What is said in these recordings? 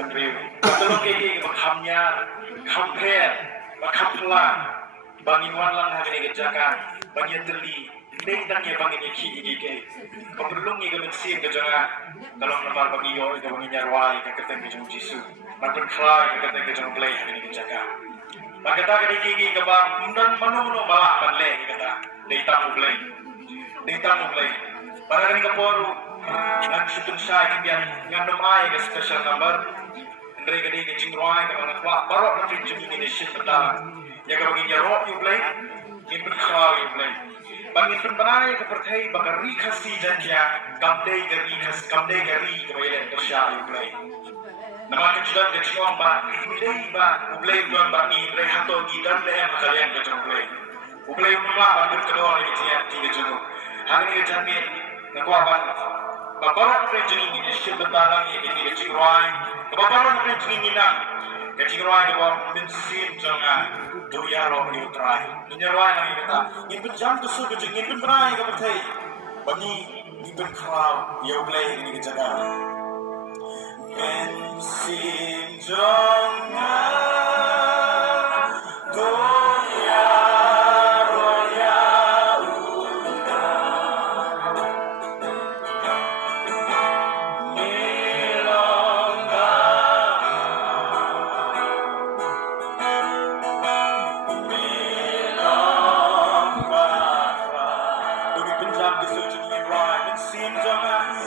เป็นริวแต่ลงเกี่ยกับคำยาคำเพลคำพลาบางอินวันลังหากันเองจากกันบางยันตลีเด้งตั้งยังบางยังขี้อีกเกย์ก็เป็นลุงยังเป็นซีนกันจังอ่ะตลอดน้ำมันบางอีโอยกับบางยารวายกันกันเป็นจงจิสุมันเป็นคลายกันเป็นจงเปลย์กันเองจากกันบางkata kan iki ke bang mundan manu balak banle kata data muglay para kan ka poru nang situn sai kibian ngam namai ke special number andre ka di ke jingroi ka bang kwa barok na tin jumi ni shit bata ya ka bang ya ro yu play in put khaw yu play bang in pun banai ka perthai bagari khasi jankia kamde gari khas kamde gari ka baile tasha yu play nama kejudan keciong ba mulai ba mulai bulan ba ni rehato di dan lehem kalian kejong mulai mulai mula bangun kedua ni tiap tiga jenu hari ni jami nakwa ban bapak prejeni ni shil bentarang ni ni kecing roy bapak prejeni ni na kecing roy ni bawah bensin jangan doya roh ni utrai ni roy ni kata ni penjam tu su kecing ni penberai ke betai bani ni penkrau ya mulai ni kejaga Bensin jangan goya roya udah milonga Demi penjam di sujud ni roy bensin jangan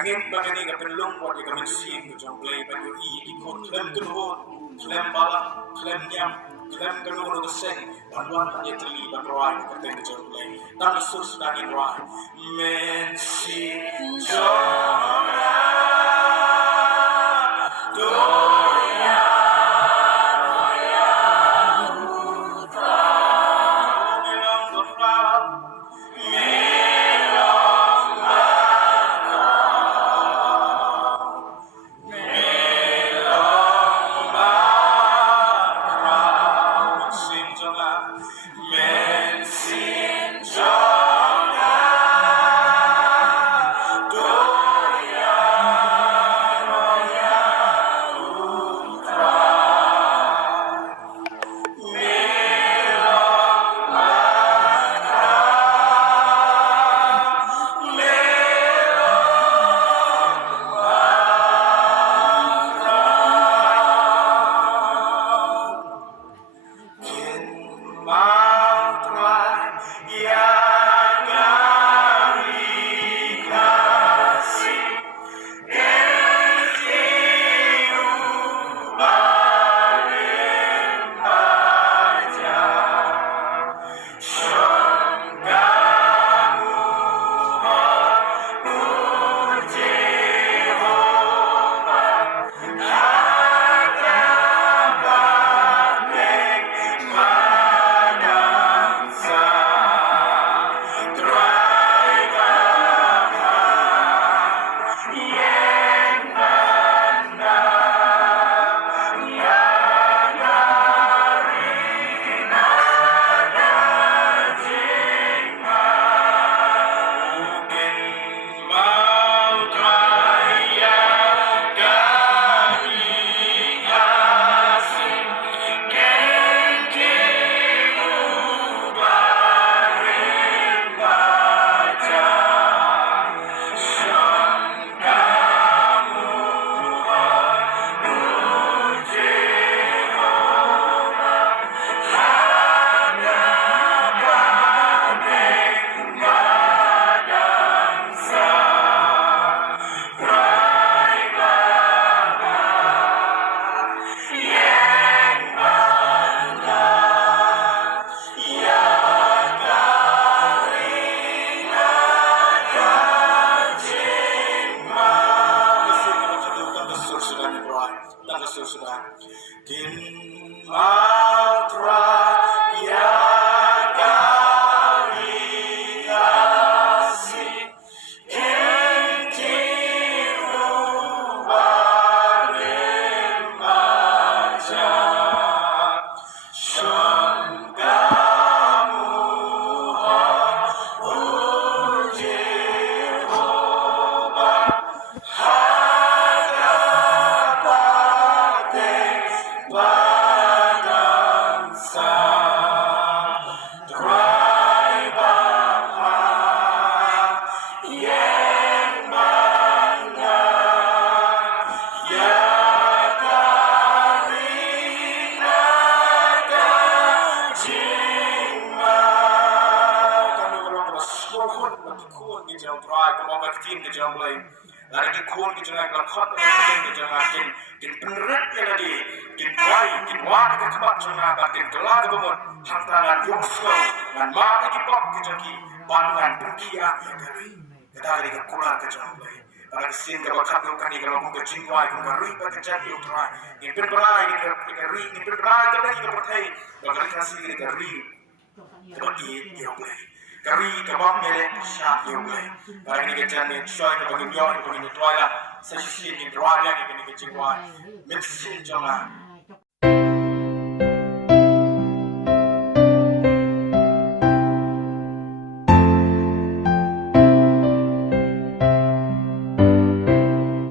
Ngangin bagani ka penlong buat ka mensin ko jong play ba yo di ko klem kenuhon klem balak klem nyam klem kenuhon ko seng panwan hanya teli ba roy ka ten jong play tan sur sedangin roy mensin jong Men sin joy khôn là cái khôn cái trường trai có bao vaccine cái trường lấy là cái khôn cái trường này là khót cái trường này cái penret cái là đi cái wai cái khmat trường này và cái kelah cái bông hàng tangan yung slow dan ma cái pop cái trường kia bangan perkia cái ta cái kulah cái trường lấy para sin cái bakap yung kani kalau mungkin jingwai kung karui pa cái jati yung trai cái penrai cái ri cái penrai cái lagi cái pertai bakal kasih cái ri bagi yang boleh kari kebab melek syak yang boleh bagi ni kita ni cuai ke bagi biar ke bagi tuai lah sesi ni tuai lagi ke ni ke jingwai mixin jangan